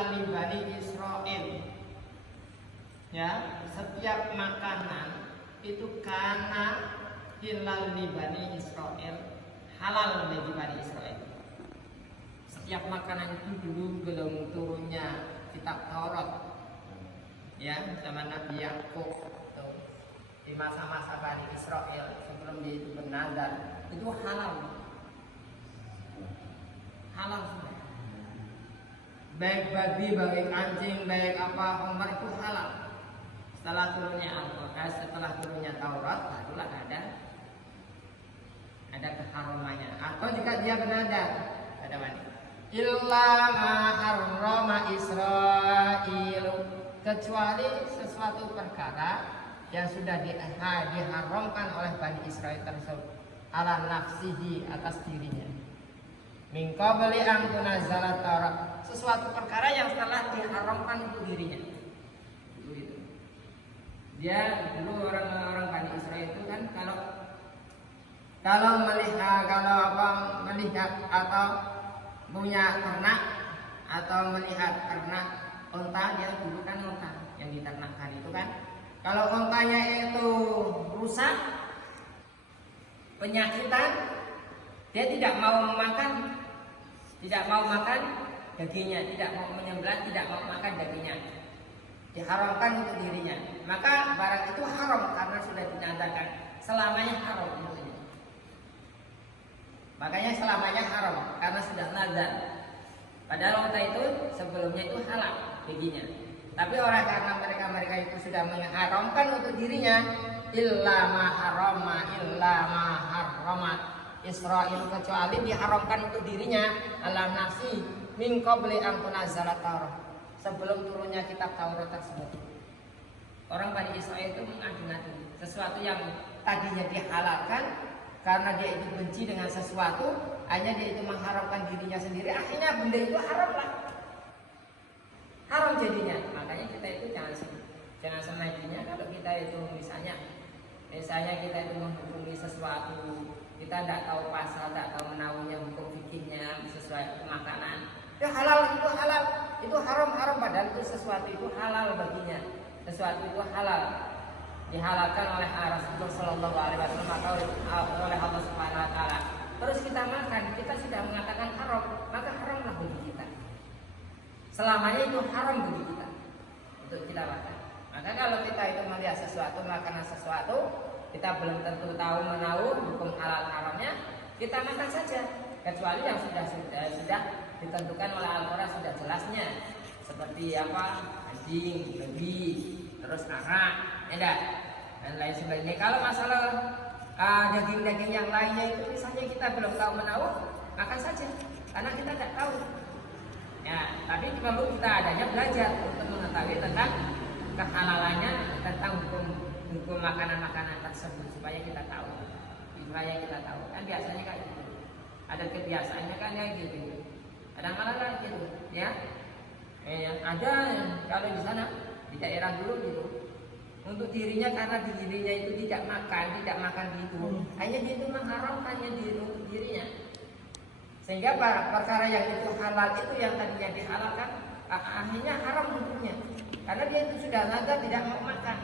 halal li Bani Israil. Ya, setiap makanan itu kana halal li Bani Israil, halal bagi Bani Israil. Setiap makanan itu dulu belum turunnya kitab Taurat, ya, zaman Nabi Yakub di masa-masa Bani Israil sebelum dia itu bernazar, itu halal, halal semua. Baik babi, baik anjing, baik apa, khamar itu halal. Setelah turunnya Al-Quran, setelah turunnya Taurat, barulah ada keharamannya. Atau jika dia bernazar, ada mana? Illa ma harrama Israilu, kecuali sesuatu perkara yang sudah diharamkan oleh Bani Israil tersebut ala nafsihi, atas dirinya. Min qabli an tunazzalat Taurat, sesuatu perkara yang telah diharamkan untuk dirinya. Itu. Dia dulu orang-orang Bani Israil itu kan kalau melihat atau punya ternak atau melihat ternak onta, dia dulu kan onta yang diternakkan itu kan, kalau ontanya itu rusak, penyakitan, dia tidak mau makan dagingnya, tidak mau menyembelih, tidak mau makan dagingnya, diharamkan untuk dirinya. Maka barang itu haram karena sudah dinyatakan selamanya haram untuk ini. Makanya selamanya haram karena sudah nazar. Padahal onta itu sebelumnya itu halal baginya. Tapi orang karena mereka itu sudah mengharamkan untuk dirinya, illa ma harrama Israil, kecuali diharamkan untuk dirinya ala nafsi min qabli an tunazzalat Taurat, sebelum turunnya kitab Taurat tersebut. Orang Bani Israil itu mengadu-ngadu sesuatu yang tadinya dihalalkan. Karena dia itu benci dengan sesuatu, hanya dia itu mengharamkan dirinya sendiri, akhirnya benda itu haram lah, haram jadinya. Makanya kita itu jangan semajinya kalau kita itu misalnya kita itu menghukumi sesuatu, kita tidak tahu pasal, tidak tahu menahunya hukum fikihnya sesuai makanan. Itu halal, itu haram, padahal itu sesuatu itu halal baginya, sesuatu itu halal. Dihalalkan oleh Rasulullah Shallallahu Alaihi Wasallam atau oleh Allah Subhanahu Wa Taala. Terus kita makan, kita sudah mengatakan haram, maka haramlah bagi kita. Selamanya itu haram bagi kita untuk kita makan. Maka kalau kita itu melihat sesuatu, makanan sesuatu, kita belum tentu tahu menahu hukum halal haramnya, kita makan saja. Kecuali yang sudah ditentukan oleh Al-Quran, sudah jelasnya, seperti apa, anjing, babi, terus arak, dan lain sebagainya. Kalau masalah daging-daging yang lainnya itu misalnya kita belum tahu menahu, makan saja karena kita tidak tahu. Ya, tapi perlu kita adanya belajar untuk mengetahui tentang kehalalannya, tentang hukum makanan-makanan tersebut supaya kita tahu. Kan biasanya kayak gitu. Ada kebiasaannya kan kayak gitu. Ada malah kayak gitu, ya. Ada kalau di sana di daerah dulu gitu. Untuk dirinya, karena dirinya itu tidak makan gitu, hanya dia itu mengharamkannya untuk dirinya, sehingga perkara yang itu halal itu yang tadinya dihalalkan akhirnya haram untuknya, karena dia itu sudah nazar tidak mau makan,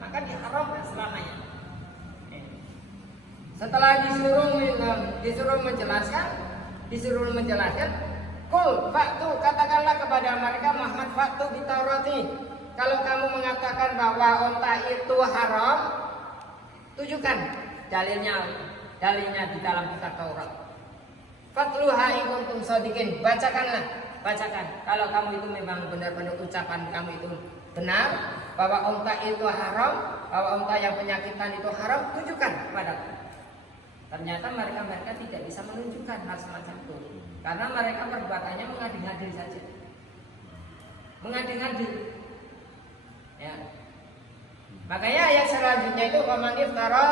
maka diharamkan selamanya. Setelah disuruh menjelaskan, kul faktu, katakanlah kepada mereka Muhammad, faktu di Taurati. Kalau kamu mengatakan bahwa onta itu haram, tunjukkan dalilnya di dalam kitab Taurat. Fatluha in kuntum shadiqin, bacakan. Kalau kamu itu memang benar-benar ucapan kamu itu benar bahwa onta itu haram, bahwa onta yang penyakitan itu haram, tunjukkan kepadaku. Ternyata mereka tidak bisa menunjukkan hal semacam itu, karena mereka perbuatannya mengadu-ngadu saja, ya. Makanya ayat selanjutnya itu faman iftara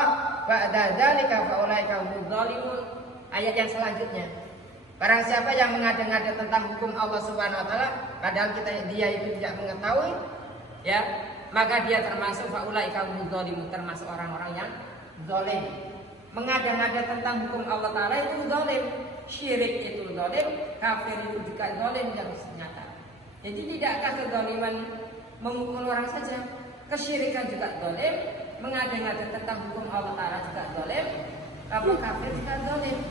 ba'da dzalika faulaika humudz zalimun. Ayat yang selanjutnya, barang siapa yang mengada-ngada tentang hukum Allah Subhanahu wa taala padahal dia itu tidak mengetahui, ya, maka dia termasuk faulaika humudz zalimun, termasuk orang-orang yang zalim. Mengada-ngada tentang hukum Allah taala itu zalim, syirik itu zalim, kafir itu juga zalim yang nyata. Jadi tidakkah kezaliman memukul orang saja, kesyirikan juga zalim, mengada-ngada tentang hukum Allah Ta'ala juga zalim, kalau kafir juga zalim.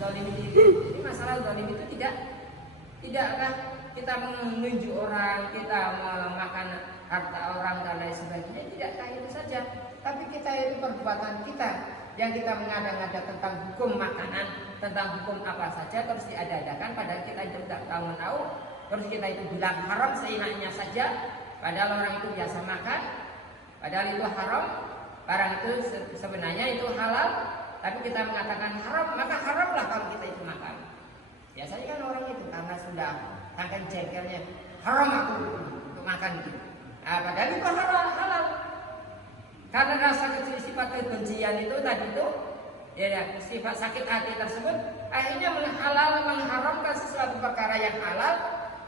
Zalim diri. Jadi masalah zalim itu tidakkah kita menunjuk orang, kita memakan harta orang dan lain sebagainya, tidakkah itu saja. Tapi kita itu perbuatan kita yang kita mengada-ngada tentang hukum makanan, tentang hukum apa saja terus diada-adakan, padahal kita itu tidak tahu, terus kita itu bilang haram seenaknya saja, padahal orang itu biasa makan, padahal itu haram, barang itu sebenarnya itu halal, tapi kita mengatakan haram, maka haramlah kalau kita itu makan. Biasanya kan orang itu karena sudah akan jengkelnya, haram aku untuk makan gitu. Nah, padahal itu halal. Karena rasa kecil sifat kebencian itu tadi itu, ya sifat sakit hati tersebut, akhirnya mengharamkan sesuatu perkara yang halal,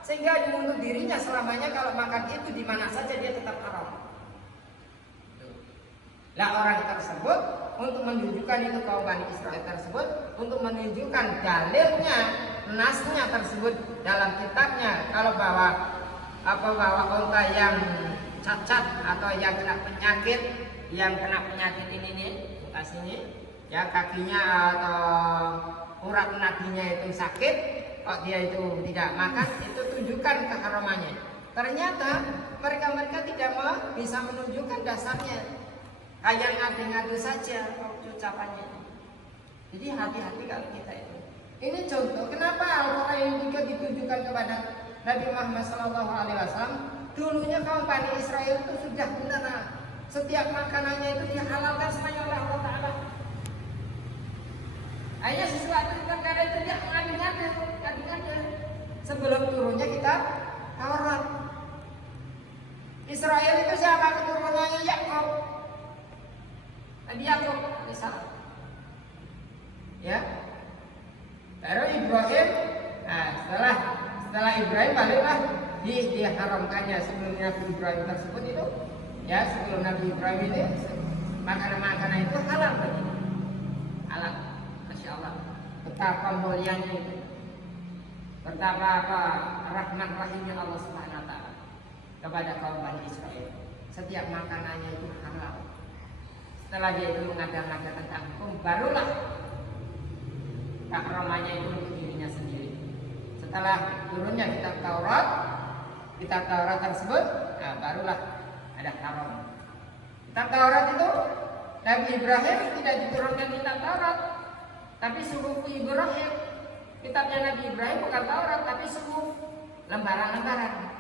sehingga menuntut dirinya selamanya kalau makan itu di mana saja dia tetap haram. Lah orang tersebut untuk menunjukkan itu kaum Bani Israel tersebut, untuk menunjukkan dalilnya, nasnya tersebut dalam kitabnya, kalau bawa unta yang cacat atau yang kena penyakit, ini nih, bekas ini, ya kakinya atau urat nadinya itu sakit, kok dia itu tidak makan, itu tunjukkan keharamannya. Ternyata mereka tidak bisa menunjukkan dasarnya, hanya ngadu-ngadu saja ucapannya. Jadi hati-hati kalau kita itu. Ini contoh kenapa Al-Quran yang juga ditujukan kepada Nabi Muhammad SAW. Dulunya kaum Bani Israel itu sudah benar, setiap makanannya itu dihalalkan semuanya oleh Allah Ta'ala. Hanya sesuatu perkara itu dia ngadu-ngadu. Sebelum turunnya kita Taurat. Israel itu siapa? Keturunannya Yakub. Nabi Yakub alaihissalam. Ya. Baru Ibrahim. Nah, setelah Ibrahim baliklah diharamkannya. Sebelum Nabi Ibrahim tersebut itu, ya sebelum Nabi Ibrahim ini makanan-makanan itu halal bagi. Halal. Masya Allah. Betapa mulianya itu. Betapa rahmat rahimnya Allah Subhanahu Wa Taala kepada kaum Bani Israel. Setiap makanannya itu halal. Setelah dia itu mengada-ngada tentang hukum, barulah keharamannya itu untuk dirinya sendiri. Setelah turunnya kitab Taurat tersebut, nah barulah ada haram. Kitab Taurat itu Nabi Ibrahim tidak diturunkan kitab Taurat, tapi suhuf Ibrahim. Kitabnya Nabi Ibrahim bukan Taurat, tapi suhuf, lembaran-lembaran.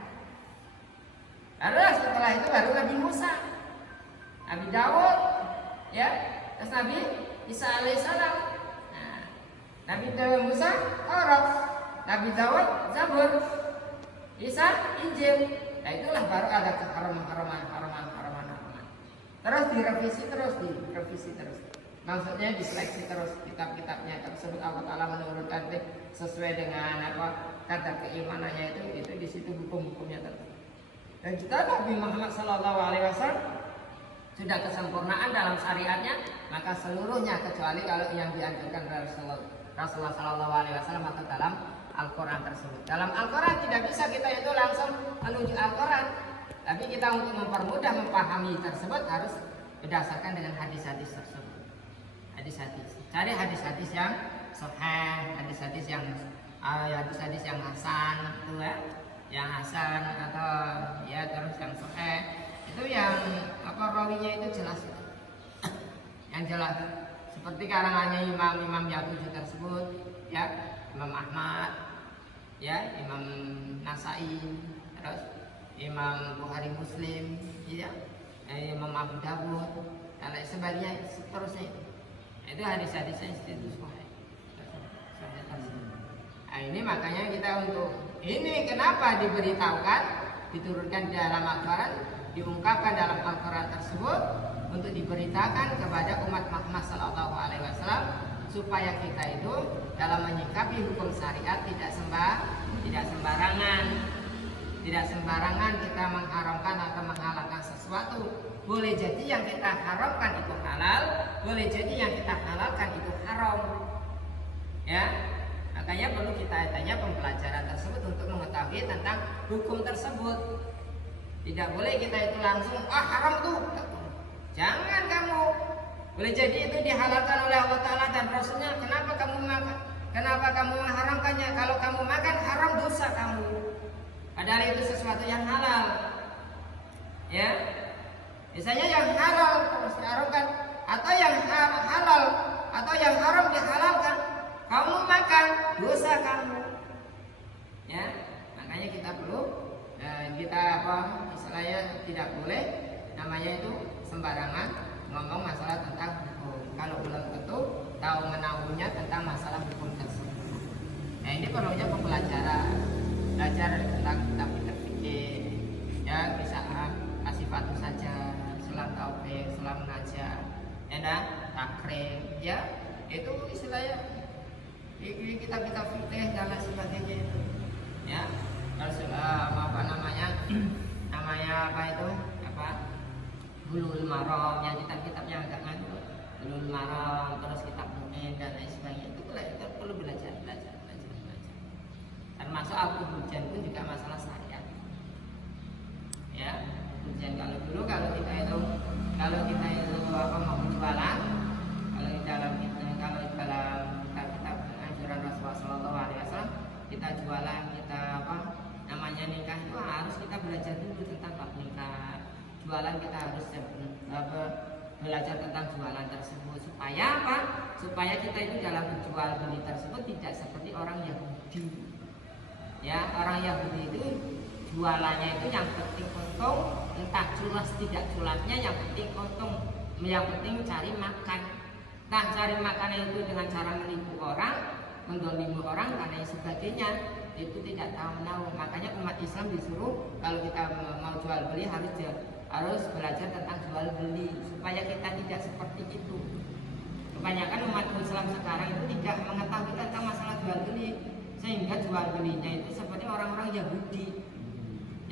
Lalu setelah itu baru Nabi Musa, Nabi Daud, ya, terus Nabi Isa alaihissalam. Nah, Nabi Musa Taurat, Nabi Daud Zabur, Isa Injil. Nah itulah baru ada keharaman. Terus direvisi terus. Maksudnya diseleksi terus kitab-kitabnya tersebut. Allah Ta'ala menurunkan sesuai dengan kadar keimanannya itu di situ hukum-hukumnya tersebut. Dan kita Nabi Muhammad SAW sudah kesempurnaan dalam syariatnya, maka seluruhnya kecuali kalau yang dianjurkan Rasulullah SAW atau dalam Al-Quran tersebut. Dalam Al-Quran tidak bisa kita itu langsung menuju Al-Quran, tapi kita untuk mempermudah memahami tersebut harus berdasarkan dengan hadis-hadis tersebut. Cari hadis-hadis yang sahih, hadis-hadis yang hasan, itu ya, yang hasan atau ya terus yang sahih, itu yang rawinya itu jelas, yang jelas. Seperti karangannya imam yang 7 tersebut, ya Imam Ahmad, ya Imam Nasai, terus Imam Bukhari Muslim, ya Imam Abu Dawud, dan lain sebagainya seterusnya. Itu hadis-hadisnya itu sahih. Nah ini makanya kita untuk ini kenapa diberitahukan, diturunkan di dalam Al-Quran, diungkapkan dalam Al-Quran tersebut untuk diberitakan kepada umat Muhammad SAW supaya kita itu dalam menyikapi hukum syariat tidak sembarangan kita mengharamkan atau menghalalkan sesuatu. Boleh jadi yang kita haramkan itu halal, boleh jadi yang kita halalkan itu haram. Ya. Makanya perlu kita adanya pembelajaran tersebut untuk mengetahui tentang hukum tersebut. Tidak boleh kita itu langsung haram tuh. Jangan kamu. Boleh jadi itu dihalalkan oleh Allah Ta'ala dan Rasulnya. Kenapa kamu makan? Kenapa kamu mengharamkannya? Kalau kamu makan haram, dosa kamu. Padahal itu sesuatu yang halal. Ya, misalnya yang halal terus diharamkan, atau yang halal atau yang haram dihalalkan, kamu makan, dosa kamu. Ya, makanya kita perlu istilahnya tidak boleh namanya itu sembarangan ngomong masalah tentang hukum kalau belum tentu tahu menahunya tentang masalah hukum tersebut. Nah, ini perlunya pembelajaran, belajar tentang kitab fikih, ya bisa kasih patu saja, selam taufik, selam najah, ya takrim, ya itu istilahnya kitab-kitab fikih dan lain sebagainya itu, ya. Kalau Bulughul Maram, yang kitab-kitab yang agak maju, Bulughul Maram, terus kitab Mu'in dan lain sebagainya itu kita perlu belajar. Termasuk Al-Hujan pun juga masalah syariat. Ya, hujan kalau kita itu mau jualan, kalau dalam kitab anjuran Rasulullah SAW, kita jualan, kita nikah itu harus kita belajar dulu tentang bab nikah. Jualan kita harus belajar tentang jualan tersebut supaya apa? Supaya kita itu dalam jual beli tersebut tidak seperti orang Yahudi. Ya, orang Yahudi itu jualannya itu yang penting untung, entah culas tidak culasnya, yang penting untung, yang penting cari makan. Nah, cari makan itu dengan cara menipu orang, mendolimi orang dan lain sebagainya, itu tidak tahu. Makanya umat Islam disuruh kalau kita mau jual beli harus belajar tentang jual beli supaya kita tidak seperti itu. Kebanyakan umat Islam sekarang itu tidak mengetahui tentang masalah jual beli, sehingga jual belinya itu seperti orang-orang Yahudi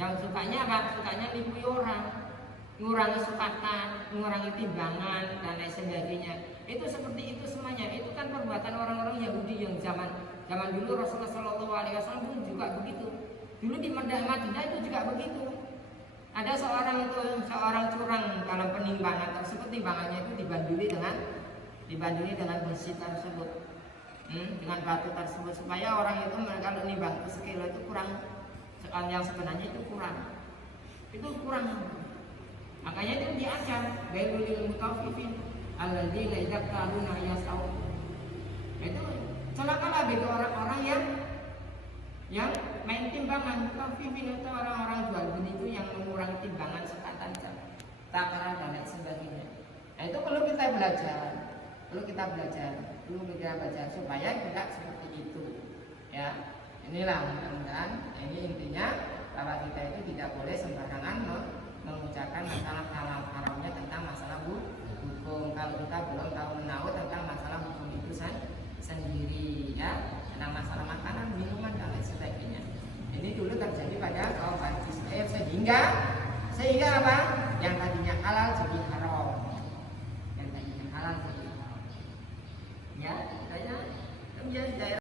yang sukanya apa? Sukanya nipu orang, ngurangi sukatan, ngurangi timbangan dan lain sebagainya. Itu seperti itu semuanya. Itu kan perbuatan orang-orang Yahudi yang zaman dulu. Rasulullah SAW pun juga begitu. Dulu di Madinah itu juga begitu. Ada seorang curang dalam penimbangan tersebut, timbangannya itu dibanduli dengan besi tersebut, dengan batu tersebut, supaya orang itu kalau nimbang sekilo itu kurang, yang sebenarnya itu kurang. Makanya itu diajar bailul mutaffifin alladzina idza qaluna yasau. Itu celakalah bagi orang-orang yang main timbangan. Mutaffifin itu orang-orang jual beli itu yang mengurangi timbangan sekatan jam, takaran dan lain sebagainya. Nah, itu perlu kita belajar, supaya tidak seperti itu. Ya, inilah mudah-mudahan ini intinya bahwa kita itu tidak boleh sembarangan mengucapkan masalah halal haramnya tentang masalah hukum kalau kita belum tahu menahu tentang masalah hukum itu sendiri, ya, tentang masalah makanan, minuman dan lain sebagainya. Ini dulu terjadi pada kaum Bani Israil sehingga apa? Yang tadinya halal jadi haram.